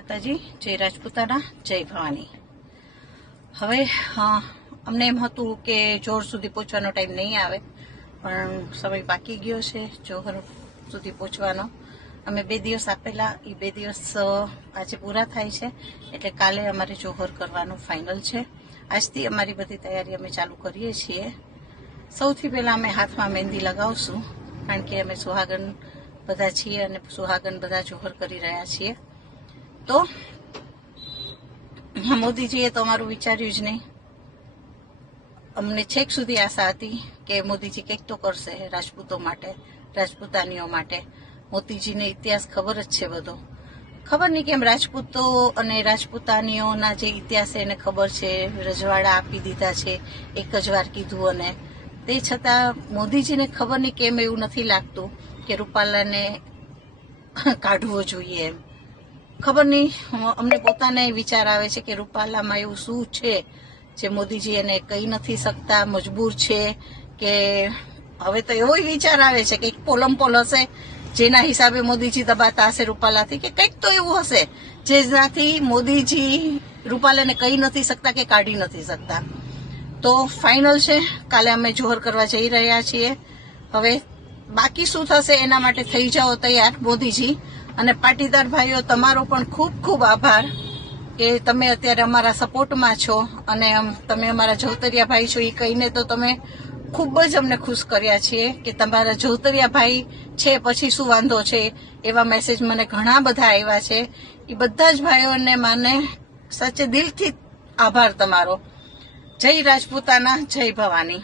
માતાજી, જય રાજપૂતાના, જય ભવાની। હવે અમને એમ હતું કે જોર સુધી પહોંચવાનો ટાઈમ નહીં આવે, પણ સમય બાકી ગયો છે જોહર સુધી પહોંચવાનો। અમે 2 દિવસ આપેલા, એ 2 દિવસ આજે પૂરા થાય છે, એટલે કાલે અમારે જોહર કરવાનું ફાઇનલ છે। આજથી અમારી બધી તૈયારી અમે ચાલુ કરીએ છીએ। સૌથી પહેલાં અમે હાથમાં મહેંદી લગાવશું, કારણ કે અમે સુહાગન બધા છીએ અને સુહાગન બધા જોહર કરી રહ્યા છીએ। તો મોદીજીએ તો અમારું વિચાર્યું જ નહીં। અમને છેક સુધી આશા હતી કે મોદીજી કંઈક તો કરશે રાજપૂતો માટે, રાજપૂતાનીઓ માટે। મોદીજીને ઇતિહાસ ખબર જ છે બધો। ખબર નહીં કેમ રાજપૂતો અને રાજપૂતાનીઓના જે ઇતિહાસ એને ખબર છે, રજવાડા આપી દીધા છે, એક જ વાર કીધું, અને તે છતાં મોદીજીને ખબર નહીં કેમ એવું નથી લાગતું કે રૂપાલાને કાઢવો જોઈએ એમ। ખબર નહીં, અમને પોતાને વિચાર આવે છે કે રૂપાલામાં એવું શું છે જે મોદીજી એને કહી નથી શકતા, મજબૂર છે, કે હવે તો એવો વિચાર આવે છે કે એક પોલમપોલ હશે જેના હિસાબે મોદીજી દબાતા હશે રૂપાલાથી, કે કંઈક તો એવું હશે જેનાથી મોદીજી રૂપાલાને કહી નથી શકતા કે કાઢી નથી શકતા। તો ફાઇનલ છે, કાલે અમે જોહર કરવા જઈ રહ્યા છીએ। હવે બાકી શું થશે એના માટે થઈ જાઓ તૈયાર મોદીજી અને પાટીદાર ભાઈઓ, તમારો પણ ખૂબ ખૂબ આભાર કે તમે અત્યારે અમારા સપોર્ટમાં છો અને તમે અમારા જવતરિયા ભાઈ છો। એ કહીને તો તમે ખૂબ જ અમને ખુશ કર્યા છીએ કે તમારા જવતરિયા ભાઈ છે પછી શું વાંધો છે, એવા મેસેજ મને ઘણા બધા આવ્યા છે। એ બધા જ ભાઈઓને મને સાચે દિલથી આભાર તમારો। જય રાજપૂતાના, જય ભવાની।